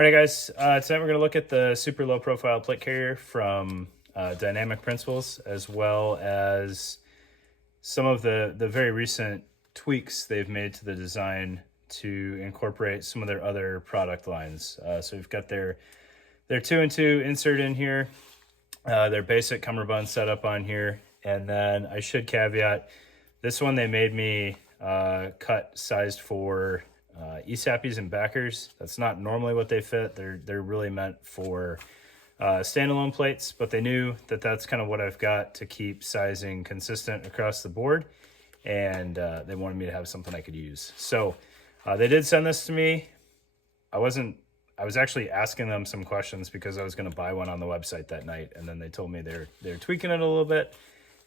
All right, guys, tonight we're going to look at the super low profile plate carrier from Dynamic Principles, as well as some of the very recent tweaks they've made to the design to incorporate some of their other product lines. So we've got their 2-in-2 insert in here, their basic cummerbund setup on here, and then I should caveat, this one they made me cut sized for ESAPs and backers. That's not normally what they fit. They're really meant for standalone plates, but they knew that that's kind of what I've got to keep sizing consistent across the board, and they wanted me to have something I could use. So they did send this to me. I was actually asking them some questions because I was going to buy one on the website that night, and then they told me they're tweaking it a little bit,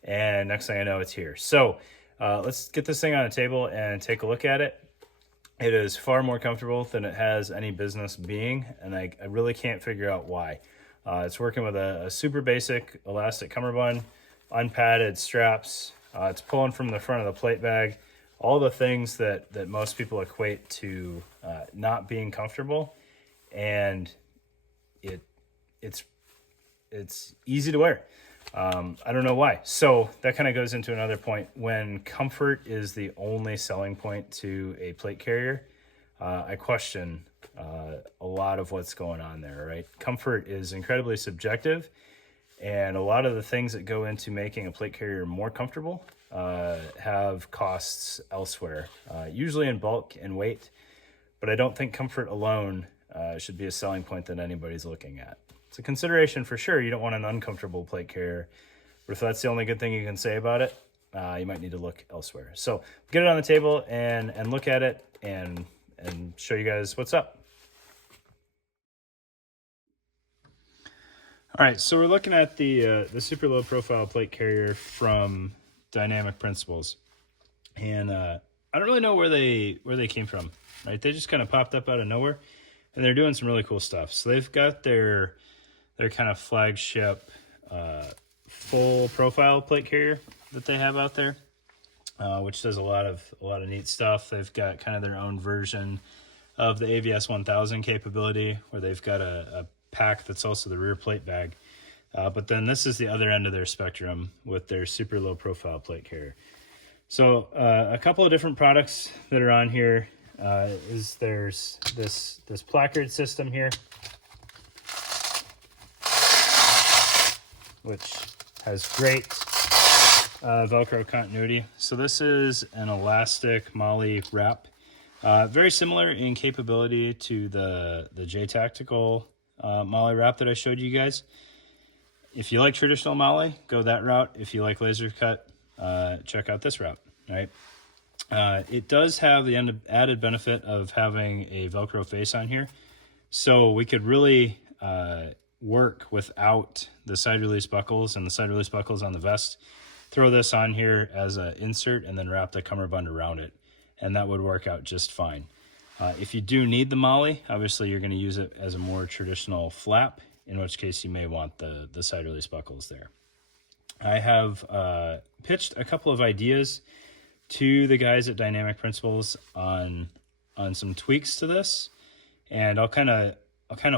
and next thing I know, it's here. So let's get this thing on a table and take a look at it. It is far more comfortable than it has any business being, and I really can't figure out why. It's working with a super basic elastic cummerbund, unpadded straps. It's pulling from the front of the plate bag. All the things that most people equate to not being comfortable, and it's easy to wear. I don't know why. So that kind of goes into another point. When comfort is the only selling point to a plate carrier, I question a lot of what's going on there, right? Comfort is incredibly subjective, and a lot of the things that go into making a plate carrier more comfortable have costs elsewhere, usually in bulk and weight, but I don't think comfort alone should be a selling point that anybody's looking at. It's a consideration for sure. You don't want an uncomfortable plate carrier, but if that's the only good thing you can say about it, you might need to look elsewhere. So get it on the table and look at it and show you guys what's up. All right, so we're looking at the super low profile plate carrier from Dynamic Principles, and I don't really know where they came from. Right, they just kind of popped up out of nowhere, and they're doing some really cool stuff. So they've got their kind of flagship full profile plate carrier that they have out there, which does a lot of neat stuff. They've got kind of their own version of the AVS 1000 capability, where they've got a pack that's also the rear plate bag. But then this is the other end of their spectrum with their super low profile plate carrier. So a couple of different products that are on here is there's this placard system here, which has great Velcro continuity. So this is an elastic Molle wrap, very similar in capability to the J Tactical Molle wrap that I showed you guys. If you like traditional Molle, go that route. If you like laser cut, check out this route. Right? It does have the added benefit of having a Velcro face on here, so we could really work without the side release buckles and the side release buckles on the vest. Throw this on here as an insert and then wrap the cummerbund around it, and that would work out just fine. If you do need the Molle, obviously you're going to use it as a more traditional flap, in which case you may want the side release buckles there. I have pitched a couple of ideas to the guys at Dynamic Principles on some tweaks to this, and I'll kind of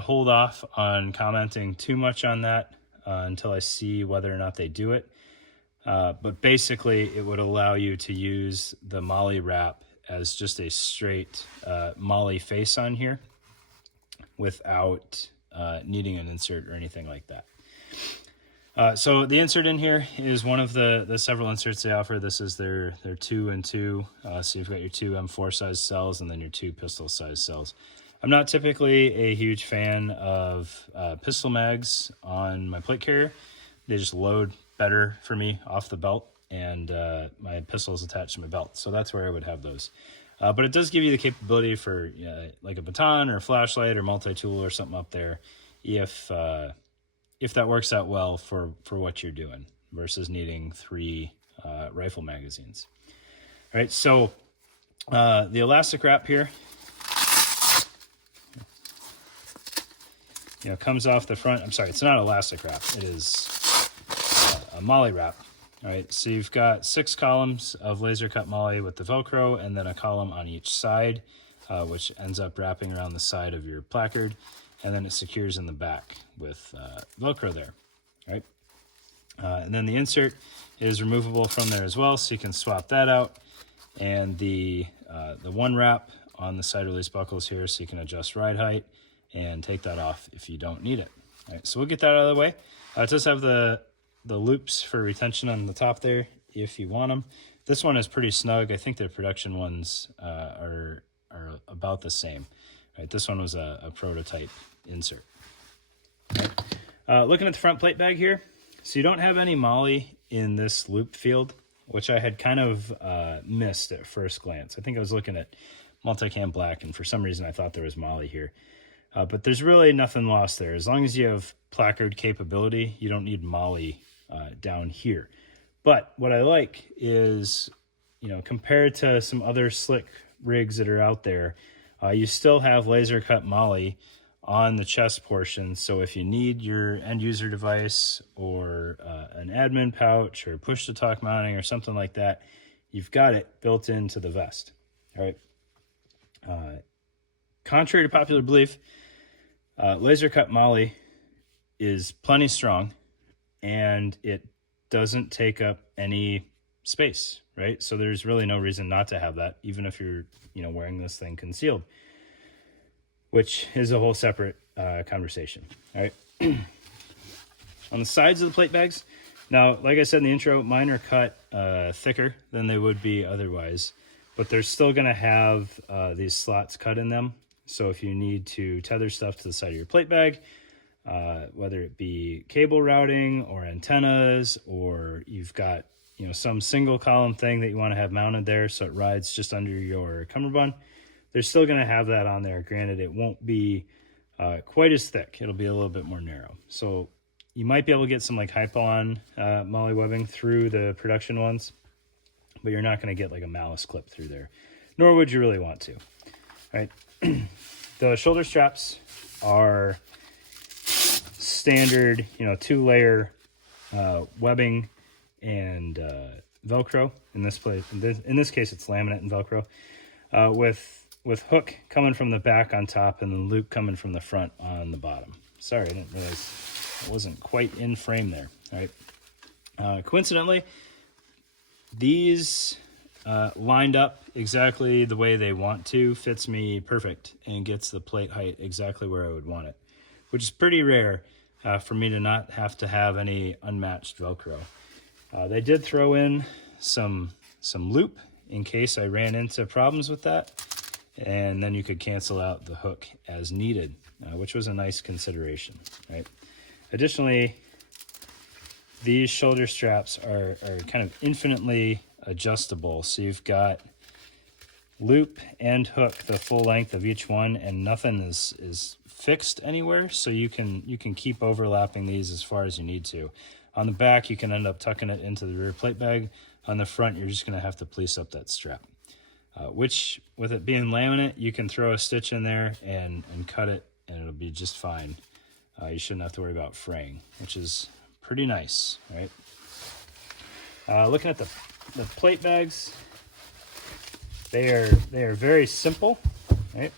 hold off on commenting too much on that until I see whether or not they do it. But basically, it would allow you to use the Molle wrap as just a straight Molle face on here without needing an insert or anything like that. So the insert in here is one of the several inserts they offer. This is their 2-in-2. So you've got your 2 M4 size cells and then your 2 pistol size cells. I'm not typically a huge fan of pistol mags on my plate carrier. They just load better for me off the belt, and my pistol is attached to my belt. So that's where I would have those. But it does give you the capability for like a baton or a flashlight or multi-tool or something up there if that works out well for what you're doing versus needing 3 rifle magazines. All right, so the elastic wrap here, comes off the front. I'm sorry, it's not elastic wrap. It is a Molle wrap. All right, so you've got 6 columns of laser cut Molle with the Velcro, and then a column on each side, which ends up wrapping around the side of your placard. and then it secures in the back with Velcro there, right? And then the insert is removable from there as well, so you can swap that out. And the one wrap on the side release buckles here, so you can adjust ride height and take that off if you don't need it. All right, so we'll get that out of the way. It does have the loops for retention on the top there if you want them. This one is pretty snug. I think the production ones are about the same. All right, this one was a prototype insert. Looking at the front plate bag here, so you don't have any Molle in this loop field, which I had kind of missed at first glance. I think I was looking at multicam black, and for some reason I thought there was Molle here. But there's really nothing lost there. As long as you have placard capability, you don't need Molle down here. But what I like is, you know, compared to some other slick rigs that are out there, you still have laser cut Molle on the chest portion. So if you need your end user device or an admin pouch or push to talk mounting or something like that, you've got it built into the vest. All right. Contrary to popular belief, laser cut Molle is plenty strong and it doesn't take up any space, right? So there's really no reason not to have that, even if you're, you know, wearing this thing concealed, which is a whole separate conversation. All right. On the sides of the plate bags, now, like I said in the intro, mine are cut thicker than they would be otherwise, but they're still going to have these slots cut in them. So if you need to tether stuff to the side of your plate bag, whether it be cable routing or antennas, or you've got, you know, some single column thing that you want to have mounted there so it rides just under your cummerbund, they're still going to have that on there. Granted, it won't be quite as thick. It'll be a little bit more narrow. So you might be able to get some like Hypalon Molle webbing through the production ones, but you're not going to get like a malice clip through there, nor would you really want to. All right. The shoulder straps are standard, you know, 2-layer webbing and Velcro. In this case, it's laminate and Velcro, with hook coming from the back on top and the loop coming from the front on the bottom. Sorry, I didn't realize I wasn't quite in frame there. All right. Coincidentally, these lined up exactly the way they want to, fits me perfect and gets the plate height exactly where I would want it, which is pretty rare for me to not have to have any unmatched Velcro. They did throw in some loop in case I ran into problems with that, and then you could cancel out the hook as needed, which was a nice consideration, right? Additionally, these shoulder straps are kind of infinitely adjustable, so you've got loop and hook the full length of each one, and nothing is fixed anywhere, so you can keep overlapping these as far as you need to. On the back, you can end up tucking it into the rear plate bag. On the front, you're just going to have to police up that strap, which, with it being laminate, you can throw a stitch in there and cut it, and it'll be just fine. You shouldn't have to worry about fraying, which is pretty nice, right? Looking at the plate bags, they are very simple, right?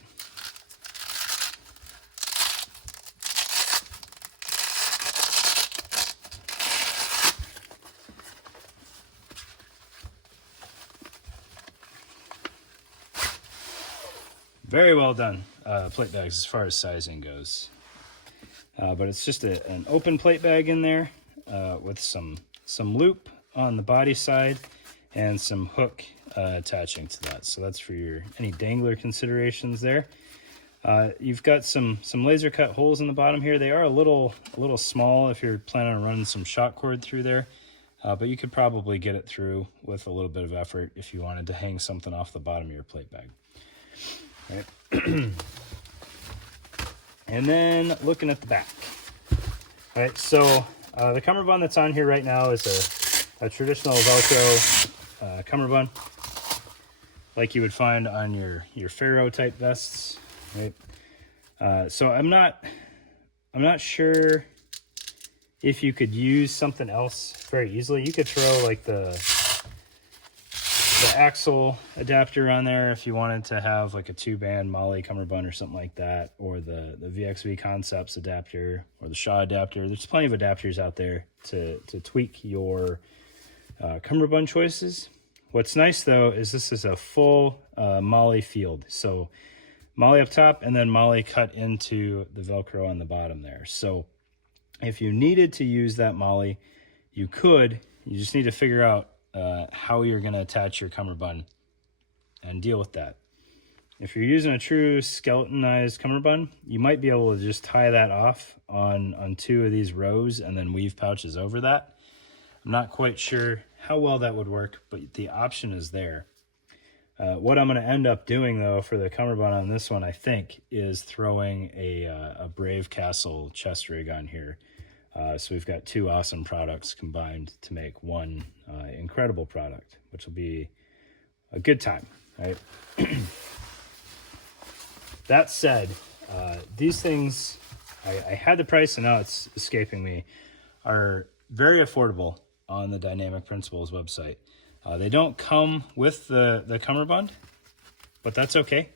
Very well done plate bags as far as sizing goes. But it's just an open plate bag in there with some loop on the body side and some hook attaching to that. So that's for any dangler considerations there. You've got some laser cut holes in the bottom here. They are a little small if you're planning on running some shock cord through there, but you could probably get it through with a little bit of effort if you wanted to hang something off the bottom of your plate bag. Right. And then looking at the back. All right, so the cummerbund that's on here right now is a traditional Velcro cummerbund, like you would find on your Pharaoh type vests, right? So I'm not sure if you could use something else very easily. You could throw like the the axle adapter on there if you wanted to have like a 2-band Molle Cummerbund or something like that, or the VXV Concepts adapter or the Shaw adapter. There's plenty of adapters out there to tweak your cummerbund choices. What's nice though is this is a full Molle field. So Molle up top and then Molle cut into the Velcro on the bottom there. So if you needed to use that Molle, you could. You just need to figure out how you're going to attach your cummerbund and deal with that. If you're using a true skeletonized cummerbund, you might be able to just tie that off on 2 of these rows and then weave pouches over that. I'm not quite sure how well that would work, but the option is there. What I'm going to end up doing though for the cummerbund on this one, I think, is throwing a Brave Castle chest rig on here. So we've got 2 awesome products combined to make one incredible product, which will be a good time, right? That said, these things, I had the price and now it's escaping me, are very affordable on the Dynamic Principles website. They don't come with the cummerbund, but that's okay.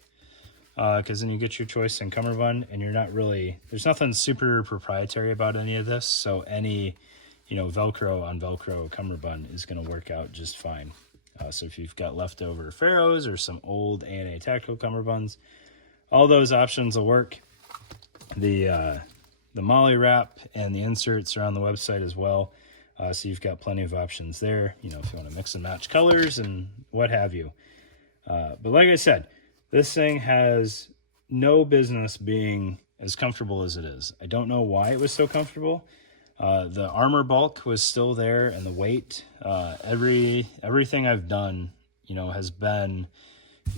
Because then you get your choice in cummerbund and you're not really, there's nothing super proprietary about any of this. So any, Velcro on Velcro cummerbund is going to work out just fine. So if you've got leftover Pharaohs or some old A&A tactical cummerbunds, all those options will work. The Molle wrap and the inserts are on the website as well. So you've got plenty of options there, if you want to mix and match colors and what have you. But like I said, this thing has no business being as comfortable as it is. I don't know why it was so comfortable. The armor bulk was still there, and the weight. Everything I've done, has been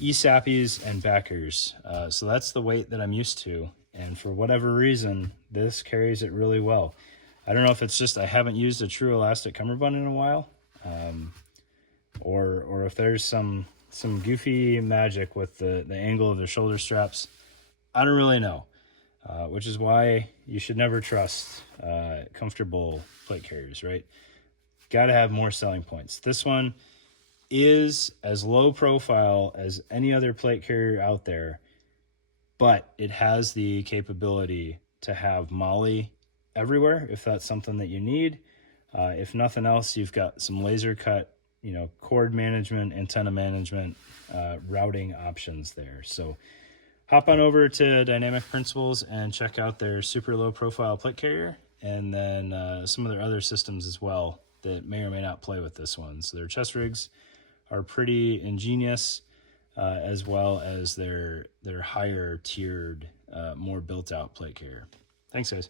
ESAPIs and backers. So that's the weight that I'm used to. And for whatever reason, this carries it really well. I don't know if it's just I haven't used a true elastic cummerbund in a while, or if there's some goofy magic with the angle of the shoulder straps. I don't really know, which is why you should never trust comfortable plate carriers, right? Got to have more selling points. This one is as low profile as any other plate carrier out there, but it has the capability to have Molle everywhere if that's something that you need. If nothing else, you've got some laser cut, cord management, antenna management, routing options there. So hop on over to Dynamic Principles and check out their super low profile plate carrier, and then some of their other systems as well that may or may not play with this one. So their chest rigs are pretty ingenious, as well as their higher tiered, more built out plate carrier. Thanks, guys.